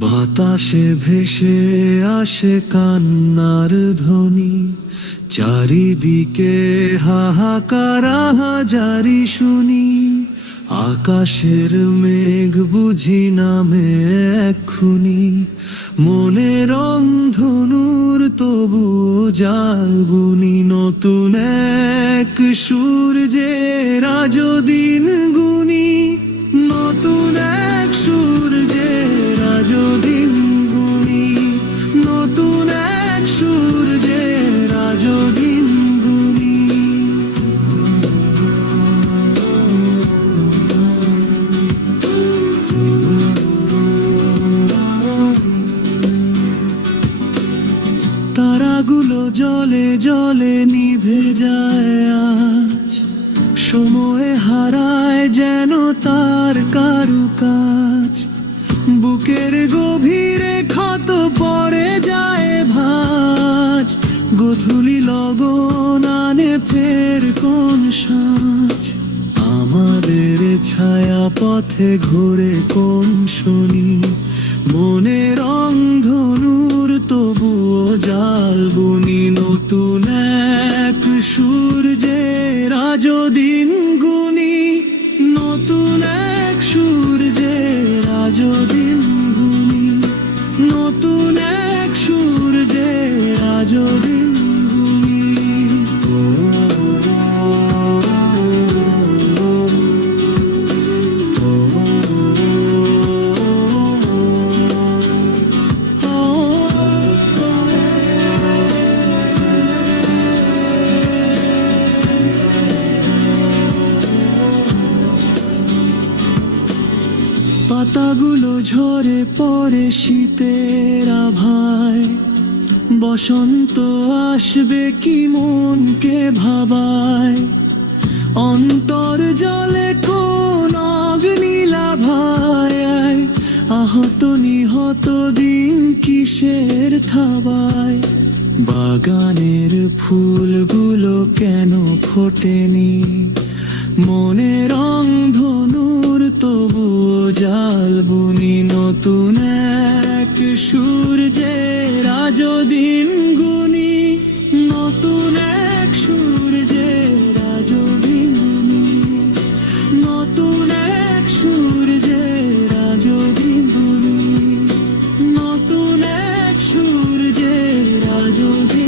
বাতাসে ভেসে আসে কান্নার ধ্বনি, চারিদিকে হাহাকার হাজারি শুনি। আকাশের মেঘ বুঝি নামে এক্ষুনি, মনে রং ধনুর তবু জ্বালবুনি। নতুন এক সূর্যের আজ দিন গুনি, নতুন এক সূর্যের আজ দিন গুনি, নতুন এক সূর্যের আজ দিন গুনি। তারাগুলো জলে জলে নিভে যায় আজ, সময়ে হারায় যেন তার কারুকাজ। বুকের গভীরে ক্ষত পড়ে যায় ভাঁজ, গধূলি লগন আনে ফের কোন সাজ। আমাদের ছায়া পথে ঘোরে কোন শনি, মনে রং ধনুর তবুও জ্বালবুনি। নতুন এক সূর্যের আজ দিন গুনি, নতুন এক সূর্যের আজ দিন গুনি, নতুন এক সূর্যের আজ দিন গুনি। পাতাগুলো ঝরে পড়ে শীতের আভায়, বসন্ত আসবে কি মনকে ভাবায়। অন্তর জলে কোন অগ্নিলাভায়, আহত নিহত দিন কিসের থাবায়। বাগানের ফুলগুলো কেন ফোটেনি, মনে রং ধনুর তবুও জ্বালবুনি। নতুন এক সূর্যের আজ দিন গুনি, নতুন এক সূর্যের আজ দিন গুনি, নতুন এক সূর্যের আজ দিন গুনি, নতুন এক সূর্যের আজ দিন।